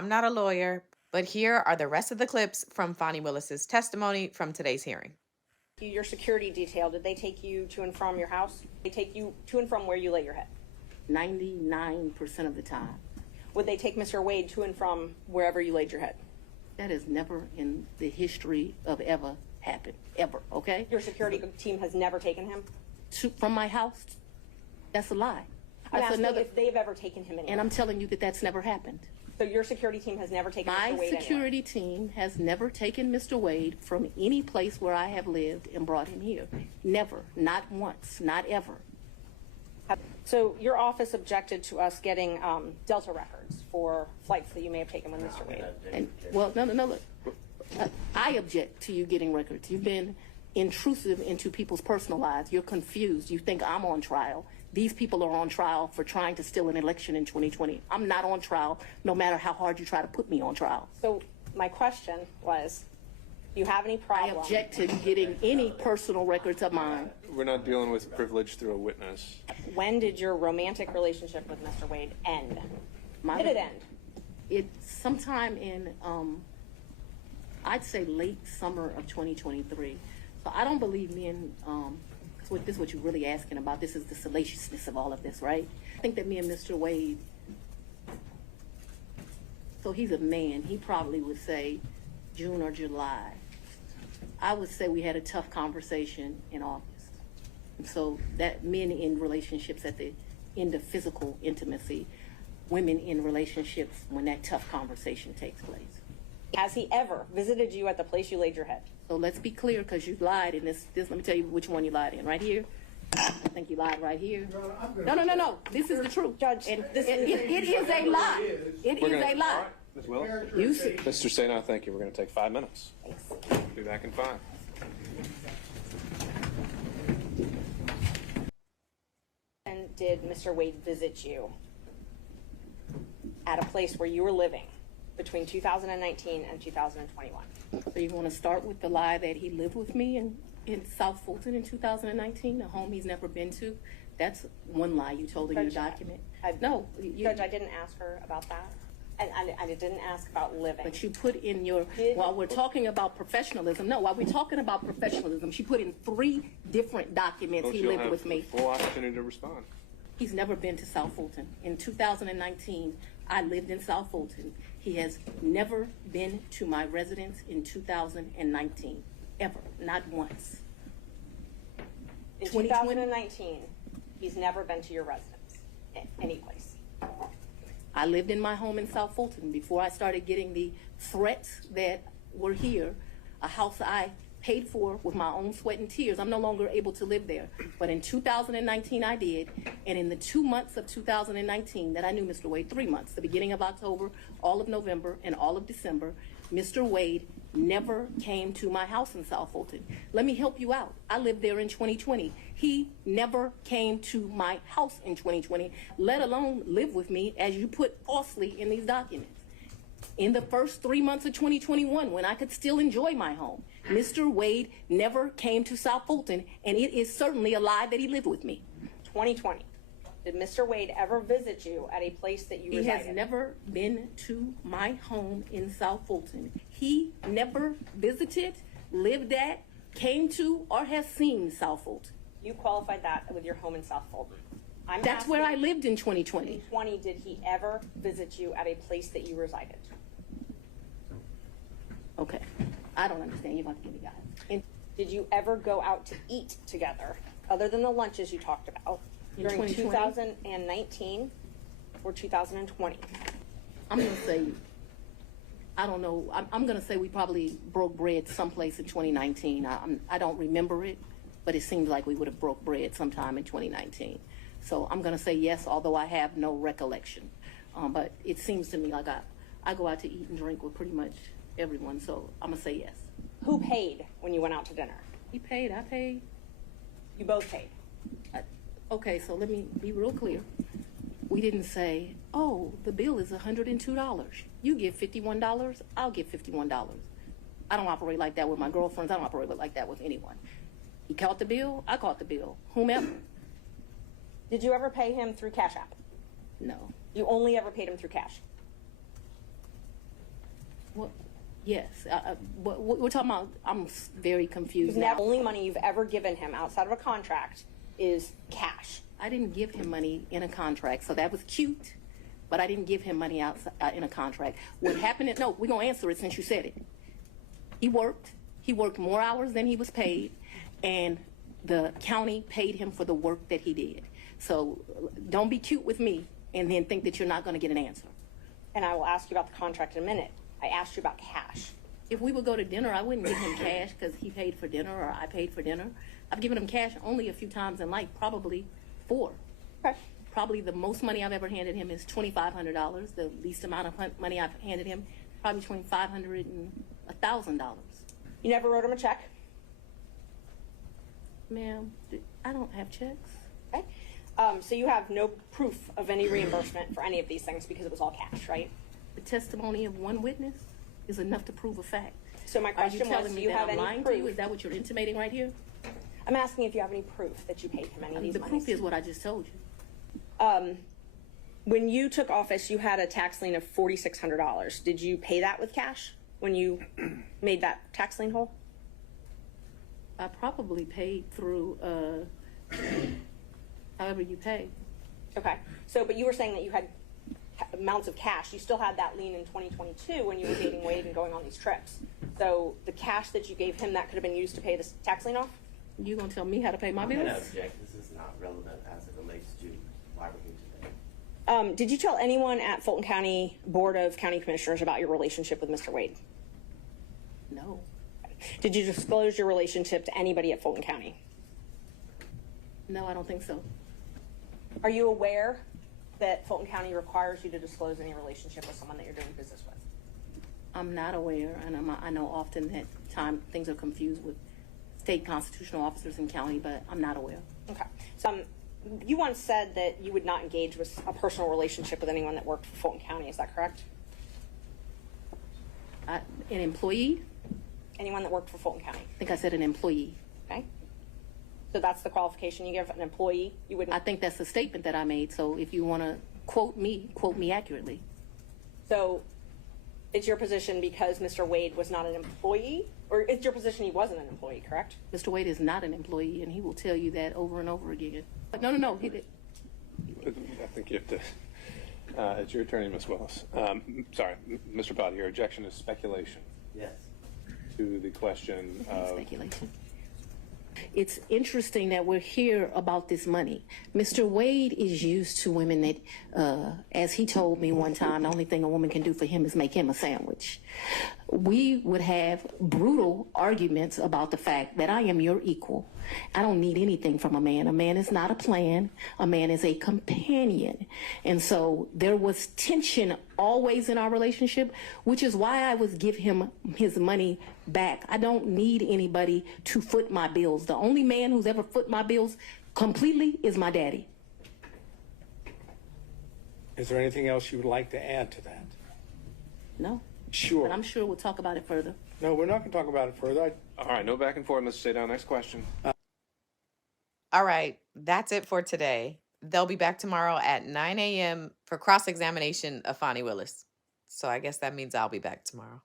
I'm not a lawyer, but here are the rest of the clips from Fani Willis's testimony from today's hearing. Your security detail, did they take you to and from your house? They take you to and from where you lay your head? 99% of the time. Would they take Mr. Wade to and from wherever you laid your head? That has never in the history of ever happened, ever, okay? Your security team has never taken him? From my house? That's a lie. I'm asking if they've ever taken him anywhere. And I'm telling you that that's never happened. So your security team has never taken Mr. Wade My security team has never taken Mr. Wade from any place where I have lived and brought him here. Never. Not once. Not ever. So your office objected to us getting Delta records for flights that you may have taken with Mr. Wade. And, well, no, look. I object to you getting records. You've been intrusive into people's personal lives. You're confused. You think I'm on trial. These people are on trial for trying to steal an election in 2020. I'm not on trial, no matter how hard you try to put me on trial. So my question was, do you have any problem? I object to getting any personal records of mine. We're not dealing with privilege through a witness. When did your romantic relationship with Mr. Wade end? Did it end? It's sometime in, I'd say late summer of 2023. So I don't believe me and, this is what you're really asking about. This is the salaciousness of all of this, right? I think that me and Mr. Wade, so he's a man, he probably would say June or July. I would say we had a tough conversation in August. And so that men in relationships at the end of physical intimacy, women in relationships when that tough conversation takes place. Has he ever visited you at the place you laid your head? So let's be clear, because you lied in this. Let me tell you which one you lied in. Right here. I think you lied right here. No. This is the truth, Judge. And it is a lie. It is a lie. Ms. Willis? You see. Mr. Sena, thank you. We're going to take 5 minutes. Thanks. Be back in 5. And did Mr. Wade visit you at a place where you were living between 2019 and 2021? So you want to start with the lie that he lived with me in South Fulton in 2019, a home he's never been to? That's one lie you told in your document. No. Judge, I didn't ask her about that. And I didn't ask about living. But you put in your, while we're talking about professionalism, while we're talking about professionalism, she put in 3 different documents he lived with me. Full opportunity to respond. He's never been to South Fulton. In 2019, I lived in South Fulton. He has never been to my residence in 2019, ever, not once. In 2019, he's never been to your residence, any place. I lived in my home in South Fulton before I started getting the threats that were here, a house I paid for with my own sweat and tears. I'm no longer able to live there. But in 2019, I did. And in the 2 months of 2019 that I knew Mr. Wade, 3 months, the beginning of October, all of November, and all of December, Mr. Wade never came to my house in South Fulton. Let me help you out. I lived there in 2020. He never came to my house in 2020, let alone live with me, as you put falsely in these documents. In the first 3 months of 2021, when I could still enjoy my home, Mr. Wade never came to South Fulton, and it is certainly a lie that he lived with me. 2020. Did Mr. Wade ever visit you at a place that you resided? He has never been to my home in South Fulton. He never visited, lived at, came to, or has seen South Fulton. You qualified that with your home in South Fulton. That's where I lived in 2020. In 2020, did he ever visit you at a place that you resided? Okay. I don't understand. You're going to give me guidance. Did you ever go out to eat together, other than the lunches you talked about, during 2019 or 2020? I'm going to say, I don't know. I'm going to say we probably broke bread someplace in 2019. I don't remember it, but it seems like we would have broke bread sometime in 2019. So I'm going to say yes, although I have no recollection. But it seems to me like I go out to eat and drink with pretty much everyone, so I'm going to say yes. Who paid when you went out to dinner? He paid. I paid. You both paid. Okay, so let me be real clear. We didn't say, oh, the bill is $102. You give $51, I'll give $51. I don't operate like that with my girlfriends. I don't operate like that with anyone. He caught the bill, I caught the bill, whomever. Did you ever pay him through Cash App? No. You only ever paid him through cash? Well, yes, we're talking about, I'm very confused The now. only money you've ever given him outside of a contract is cash. I didn't give him money in a contract, so that was cute, but I didn't give him money outside, in a contract. What happened is, no, we're going to answer it since you said it. He worked more hours than he was paid, and the county paid him for the work that he did. So don't be cute with me and then think that you're not going to get an answer. And I will ask you about the contract in a minute. I asked you about cash. If we would go to dinner, I wouldn't give him cash because he paid for dinner or I paid for dinner. I've given him cash only a few times in life, probably 4. Okay. Probably the most money I've ever handed him is $2,500. The least amount of money I've handed him, probably between $500 and $1,000. You never wrote him a check? Ma'am, I don't have checks. Okay. So you have no proof of any reimbursement for any of these things because it was all cash, right? The testimony of one witness is enough to prove a fact. So my Are you question was, telling do me you that have I'm any lying to you? proof? Is that what you're intimating right here? I'm asking if you have any proof that you paid him any of these The monies. proof is what I just told you. When you took office, you had a tax lien of $4,600. Did you pay that with cash when you made that tax lien whole? I probably paid through however you pay. Okay. So, but you were saying that you had amounts of cash. You still had that lien in 2022 when you were dating Wade and going on these trips. So the cash that you gave him, that could have been used to pay this tax lien off? You gonna tell me how to pay my I'm bills? gonna object. This is not relevant as it relates to why we're here today. Did you tell anyone at Fulton County Board of County Commissioners about your relationship with Mr. Wade? No. Did you disclose your relationship to anybody at Fulton County? No, I don't think so. Are you aware that Fulton County requires you to disclose any relationship with someone that you're doing business with? I'm not aware, and I know often that things are confused with state constitutional officers in county, but I'm not aware. Okay. So you once said that you would not engage with a personal relationship with anyone that worked for Fulton County. Is that correct? An employee? Anyone that worked for Fulton County. I think I said an employee. Okay. So that's the qualification you give an employee. You wouldn't. I think that's a statement that I made, so if you want to quote me accurately. So it's your position because Mr. Wade was not an employee, or it's your position he wasn't an employee, correct? Mr. Wade is not an employee, and he will tell you that over and over again. But no, he did. I think you have to, it's your attorney, Ms. Willis. Sorry, Mr. Potty, your objection is speculation Yes. to the question of, Speculation. It's interesting that we're here about this money. Mr. Wade is used to women that, as he told me one time, the only thing a woman can do for him is make him a sandwich. We would have brutal arguments about the fact that I am your equal. I don't need anything from a man. A man is not a plan. A man is a companion. And so there was tension always in our relationship, which is why I would give him his money back. I don't need anybody to foot my bills. The only man who's ever foot my bills completely is my daddy. Is there anything else you would like to add to that? No. Sure. But I'm sure we'll talk about it further. No, we're not going to talk about it further. all right, no back and forth, Mr. Stay down. Next question. All right, that's it for today. They'll be back tomorrow at 9 a.m. for cross-examination of Fani Willis. So I guess that means I'll be back tomorrow.